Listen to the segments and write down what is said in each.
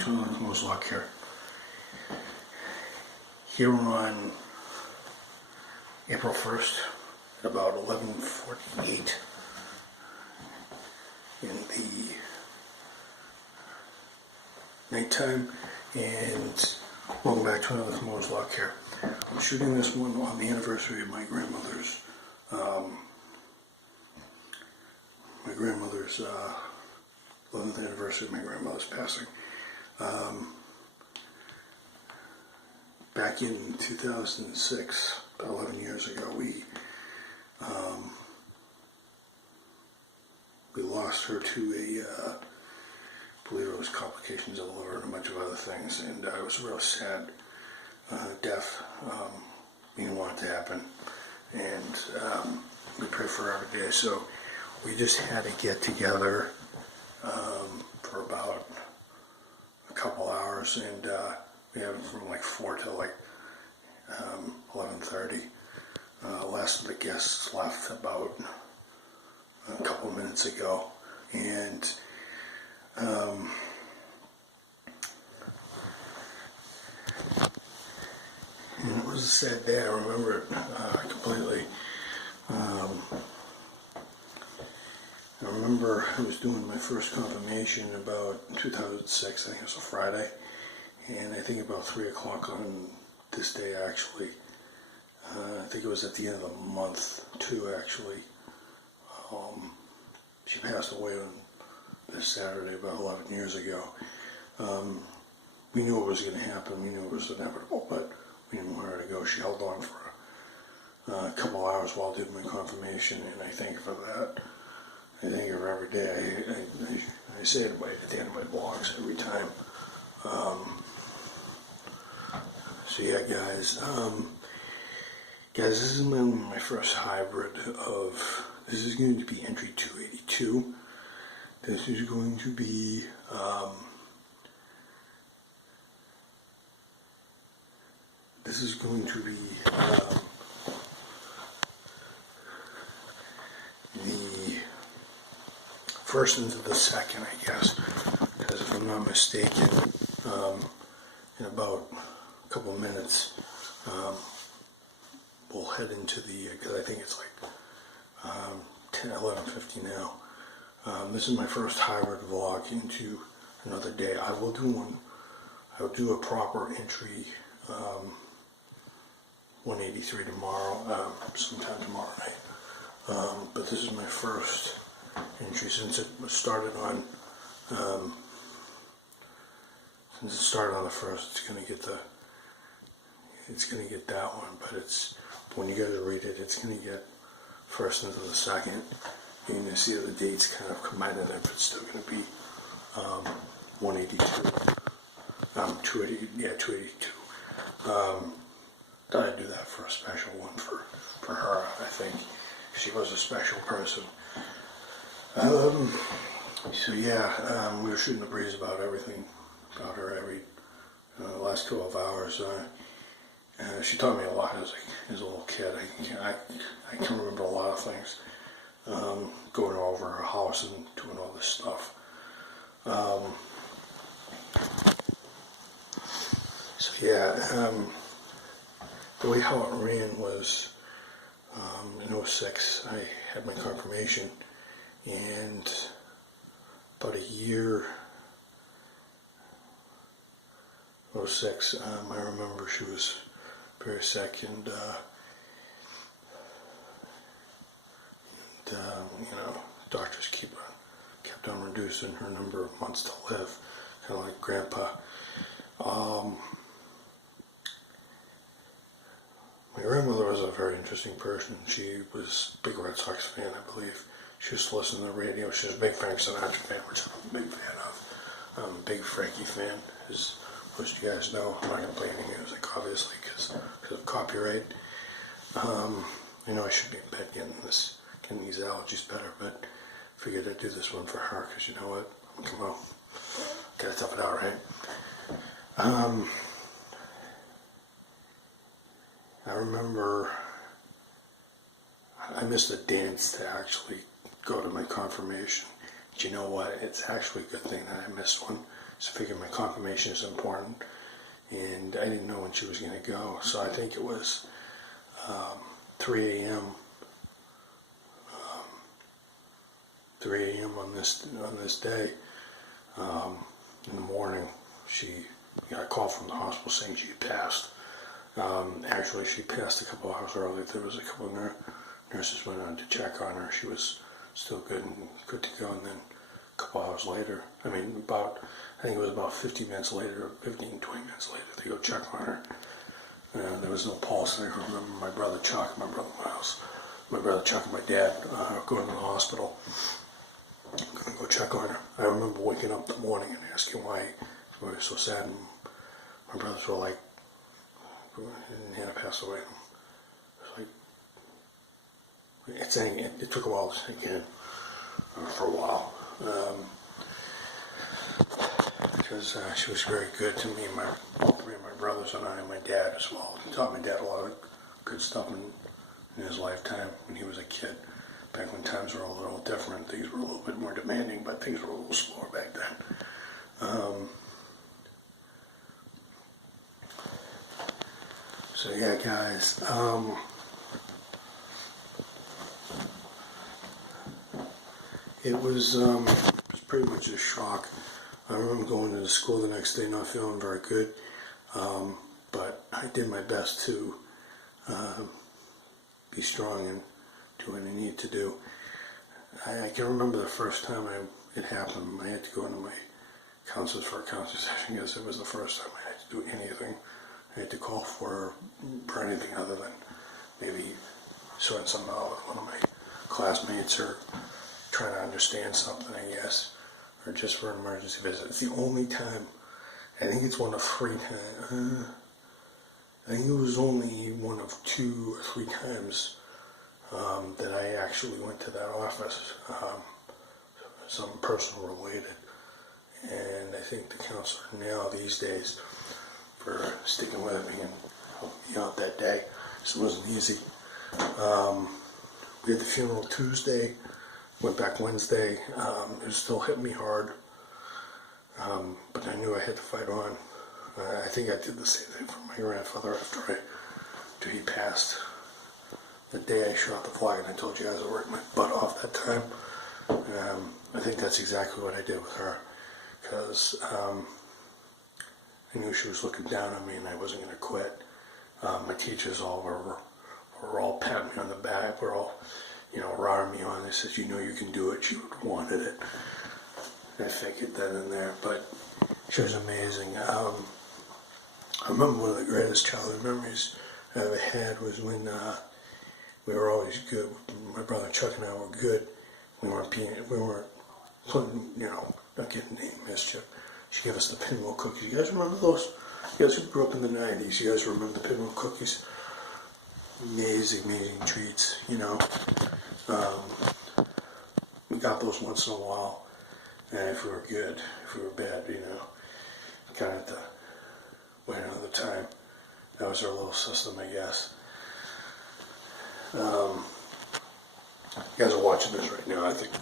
to Moore's Law Care. Here on April 1st at about 11:48 in the nighttime, and welcome back to another Moore's Law Care. I'm shooting this one on the anniversary of my grandmother's 11th anniversary of my grandmother's passing. Back in 2006, about 11 years ago, we lost her to I believe it was complications of the liver and a bunch of other things, and it was a real sad death. We didn't want it to happen, and we pray for her every day. So we just had to get together for about a couple hours, and we had it from like 4 till like 11:30. Last of the guests left about a couple of minutes ago, and it was a sad day. I remember it completely. I remember I was doing my first confirmation about 2006. I think it was a Friday, and I think about 3 o'clock on this day actually. I think it was at the end of the month too, actually. She passed away on this Saturday about 11 years ago. We knew it was going to happen. We knew it was inevitable, but we didn't want her to go. She held on for a couple hours while I did my confirmation, and I thank her for that. I thank her every day. I say it at the end of my blogs every time. So yeah, guys. Guys, this is my first hybrid of. This is going to be entry 282. This is going to be the first into the second, I guess, because if I'm not mistaken, in about a couple of minutes, we'll head into the, because I think it's like 11:50 now. This is my first hybrid vlog into another day. I will do a proper entry 183 tomorrow, sometime tomorrow night. But this is my first entry since it started on the first. It's gonna get that one, but it's when you guys read it, it's gonna get first into the second. You're gonna see that the dates kind of combine it up. It's still gonna be 182, 280, yeah, 282. Thought I'd do that for a special one for her. I think she was a special person. So yeah, we were shooting the breeze about everything about her every last 12 hours. She taught me a lot as a little kid. I can remember a lot of things. Going over her house and doing all this stuff. So yeah, the way how it ran was in 06 I had my confirmation, and about a year 06 I remember she was very sick, and doctors kept on reducing her number of months to live, kind of like Grandpa. My grandmother was a very interesting person. She was a big Red Sox fan, I believe. She used to listen to the radio. She was a big Frank Sinatra fan, which I'm a big fan of. I'm a big Frankie fan, as most of you guys know. I'm not going to play any music, obviously, because of copyright. I know I should be in bed getting these allergies better, but figured I'd do this one for her, because you know what? Come on, gotta tough it out, right? I remember I missed a dance to actually go to my confirmation. But you know what? It's actually a good thing that I missed one, So I figured my confirmation is important, and I didn't know when she was going to go. So I think it was 3 a.m. 3 a.m. on this day. In the morning, she got a call from the hospital saying she had passed. Actually, she passed a couple hours early. There was a couple of nurses went on to check on her. She was still good to go. And then a couple hours later, I think it was about 15 minutes later, 15, 20 minutes later, they go check on her. There was no pulse. I remember my brother Chuck, my brother Miles, my brother Chuck and my dad going to the hospital. Gonna go check on her. I remember waking up that morning and asking why we were so sad. And my brothers were like, Hannah passed away. It's like, it took a while to sink in for a while. Because she was very good to me, all three of my brothers and I, and my dad as well. He taught my dad a lot of good stuff in his lifetime when he was a kid. Back when times were a little different, things were a little bit more demanding, but things were a little slower back then. So yeah, guys. It was pretty much a shock. I remember going to the school the next day not feeling very good, but I did my best to be strong and do what I needed to do. I can remember the first time it happened. I had to go into my counselors for a counseling session because it was the first time I had to do anything. I had to call for anything other than maybe sorting something out with one of my classmates or trying to understand something, I guess, or just for an emergency visit. It's the only time. I think it's one of 3 times. I think it was only one of 2 or 3 times that I actually went to that office, something personal related. And I think the counselor now these days for sticking with me and helping me out that day. This wasn't easy. We had the funeral Tuesday, went back Wednesday. It was still hitting me hard, but I knew I had to fight on. I think I did the same thing for my grandfather after he passed. The day I shot the flag, and I told you guys I worked my butt off that time. I think that's exactly what I did with her, because I knew she was looking down on me and I wasn't going to quit. My teachers all were all patting me on the back, were all, rowing me on. They said, you can do it. She wanted it. And I figured that in there, but she was amazing. I remember one of the greatest childhood memories I ever had was when we were always good. My brother Chuck and I were good. We weren't putting, not getting any mischief. She gave us the pinwheel cookies. You guys remember those? You guys who grew up in the 90s, you guys remember the pinwheel cookies? Amazing treats, We got those once in a while. And if we were good, if we were bad, kind of had to wait another time. That was our little system, I guess. You guys are watching this right now. I think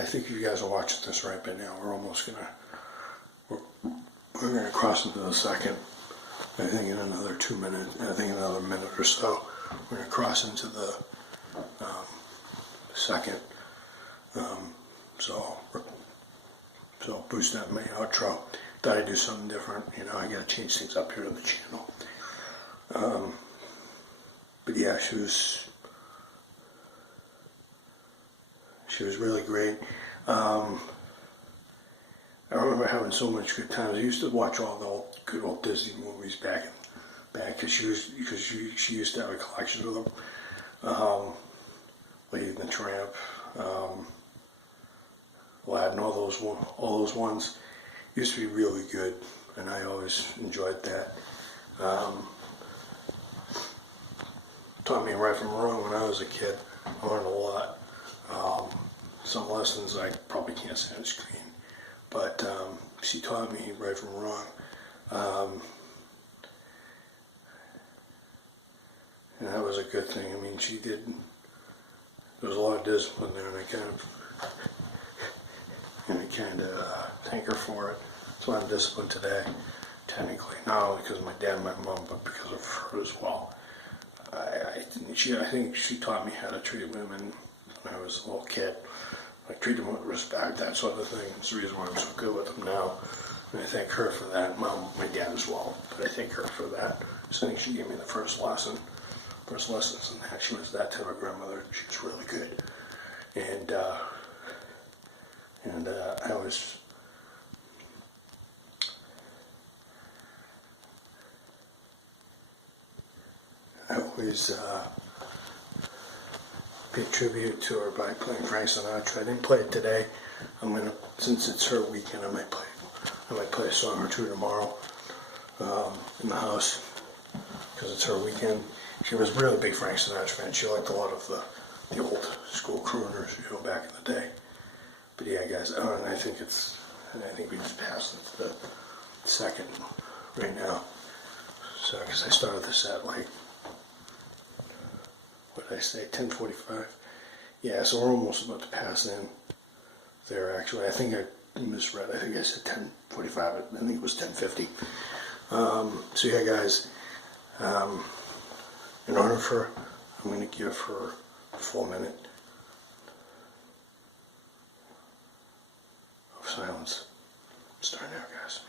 I think you guys are watching this right by now. We're almost we're gonna cross into the second. I think in another 2 minutes. I think another minute or so, we're gonna cross into the second. So boost up my outro. Thought I'd do something different. I gotta change things up here on the channel. But yeah, she was really great. I remember having so much good times. I used to watch all the good old Disney movies back because she used to have a collection of them. Lady and the Tramp, Aladdin, all those ones used to be really good, and I always enjoyed that. Taught me right from wrong when I was a kid. I learned a lot. Some lessons I probably can't say on screen, but she taught me right from wrong. And that was a good thing. There was a lot of discipline there, and and I kind of thank her for it. So I'm disciplined today, technically, not only because of my dad and my mom, but because of her as well. I think she taught me how to treat women when I was a little kid. I treat them with respect, that sort of thing. It's the reason why I'm so good with them now. And I thank her for that. Mom, my dad as well, but I thank her for that. So I think she gave me the first lessons in that. She was that type of grandmother. She was really good. And I always pay tribute to her by playing Frank Sinatra. I didn't play it today. Since it's her weekend, I might play a song or two tomorrow in the house because it's her weekend. She was a really big Frank Sinatra fan. She liked a lot of the old school crooners, back in the day. But yeah, guys, and I think we just passed the second right now. So, because I started this at like, what did I say, 10:45? Yeah, so we're almost about to pass in there, actually. I think I misread. I think I said 10:45. I think it was 10:50. So yeah, guys, in honor of her, I'm going to give her a full minute of silence. Start now, guys.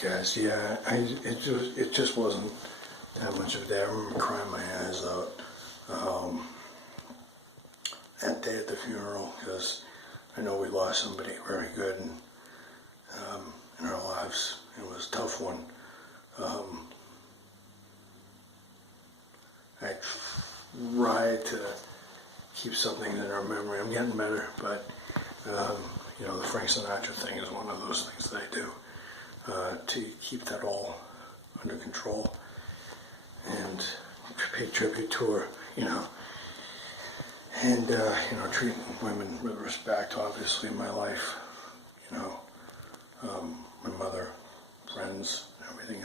Guys, yeah, it just wasn't that much of a day. I remember crying my eyes out that day at the funeral because I know we lost somebody very good in our lives. It was a tough one. I tried to keep something in our memory. I'm getting better, but the Frank Sinatra thing is one of those things that I do. To keep that all under control and pay tribute to her, and treating women with respect, obviously, in my life, my mother, friends,